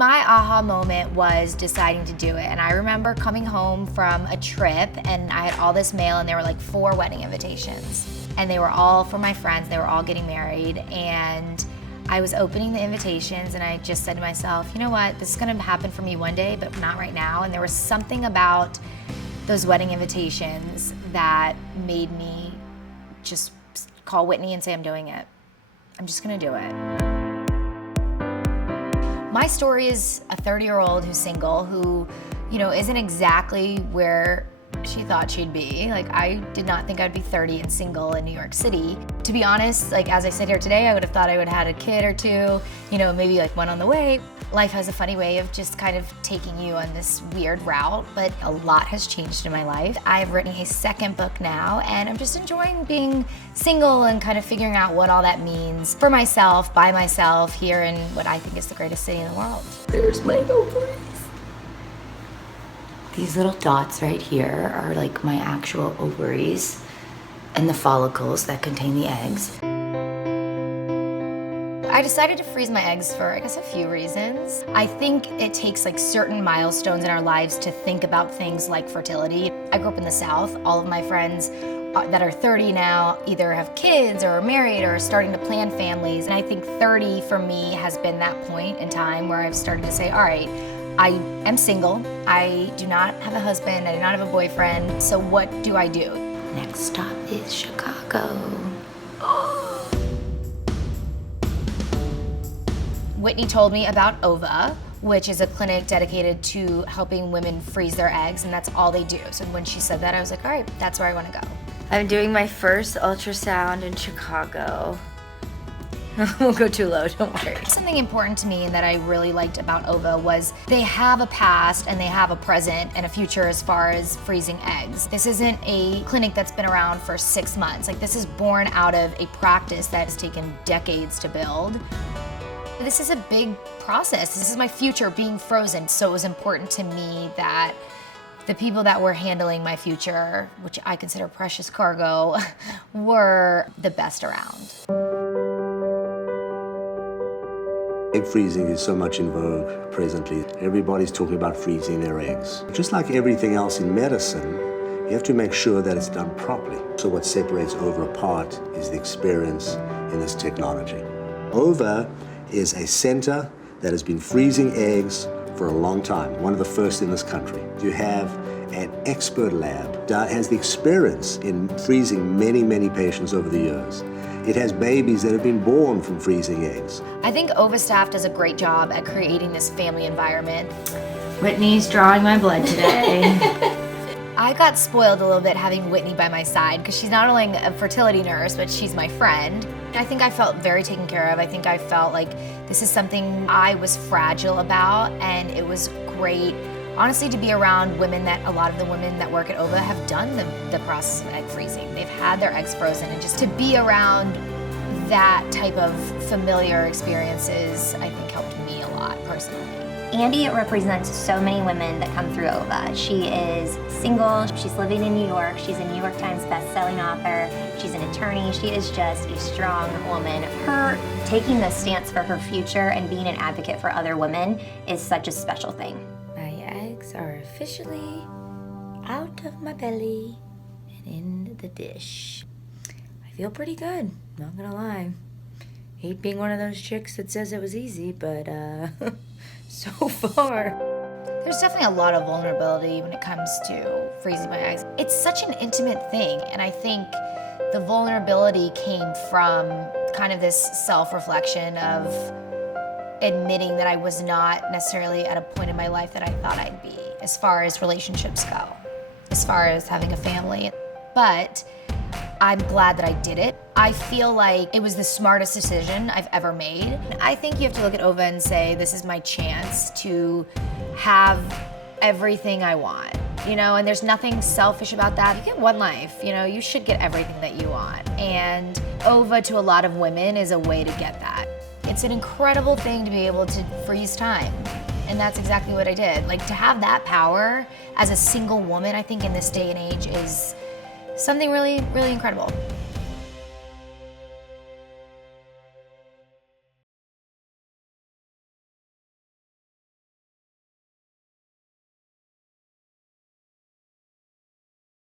My aha moment was deciding to do it. And I remember coming home from a trip and I had all this mail and there were like 4 wedding invitations. And they were all for my friends, they were all getting married. And I was opening the invitations and I just said to myself, you know what, this is gonna happen for me one day, but not right now. And there was something about those wedding invitations that made me just call Whitney and say, I'm doing it. I'm just gonna do it. My story is a 30-year-old who's single, who, isn't exactly where she thought she'd be. Like, I did not think I'd be 30 and single in New York City. To be honest, like, as I sit here today, I would have thought I would have had a kid or two, maybe like one on the way. Life has a funny way of just kind of taking you on this weird route, but a lot has changed in my life. I've written a second book now, and I'm just enjoying being single and kind of figuring out what all that means for myself, by myself, here in what I think is the greatest city in the world. There's my ovaries. These little dots right here are like my actual ovaries and the follicles that contain the eggs. I decided to freeze my eggs for, I guess, a few reasons. I think it takes like certain milestones in our lives to think about things like fertility. I grew up in the South. All of my friends that are 30 now either have kids or are married or are starting to plan families. And I think 30 for me has been that point in time where I've started to say, all right, I am single. I do not have a husband. I do not have a boyfriend. So what do I do? Next stop is Chicago. Whitney told me about OVA, which is a clinic dedicated to helping women freeze their eggs, and that's all they do. So when she said that, I was like, all right, that's where I want to go. I'm doing my first ultrasound in Chicago. Won't go too low, don't worry. Something important to me and that I really liked about OVA was they have a past and they have a present and a future as far as freezing eggs. This isn't a clinic that's been around for 6 months. Like, this is born out of a practice that has taken decades to build. This is a big process. This is my future being frozen. So it was important to me that the people that were handling my future, which I consider precious cargo, were the best around. Egg freezing is so much in vogue presently. Everybody's talking about freezing their eggs. Just like everything else in medicine, you have to make sure that it's done properly. So what separates OVA apart is the experience in this technology. OVA is a center that has been freezing eggs for a long time, one of the first in this country. You have an expert lab that has the experience in freezing many, many patients over the years. It has babies that have been born from freezing eggs. I think OVA staff does a great job at creating this family environment. Whitney's drawing my blood today. I got spoiled a little bit having Whitney by my side because she's not only a fertility nurse, but she's my friend. I think I felt very taken care of. I think I felt like this is something I was fragile about, and it was great, honestly, to be around women that a lot of the women that work at OVA have done the process of egg freezing. They've had their eggs frozen, and just to be around that type of familiar experiences, I think helped me a lot personally. Andi represents so many women that come through OVA. She is single, she's living in New York, she's a New York Times best-selling author, she's an attorney, she is just a strong woman. Her taking the stance for her future and being an advocate for other women is such a special thing. My eggs are officially out of my belly and in the dish. I feel pretty good, not gonna lie. Hate being one of those chicks that says it was easy, but so far. There's definitely a lot of vulnerability when it comes to freezing my eggs. It's such an intimate thing, and I think the vulnerability came from kind of this self-reflection of admitting that I was not necessarily at a point in my life that I thought I'd be, as far as relationships go, as far as having a family. But I'm glad that I did it. I feel like it was the smartest decision I've ever made. I think you have to look at OVA and say, this is my chance to have everything I want, and there's nothing selfish about that. You get one life, you should get everything that you want. And OVA, to a lot of women, is a way to get that. It's an incredible thing to be able to freeze time. And that's exactly what I did. Like, to have that power as a single woman, I think in this day and age is something really, really incredible.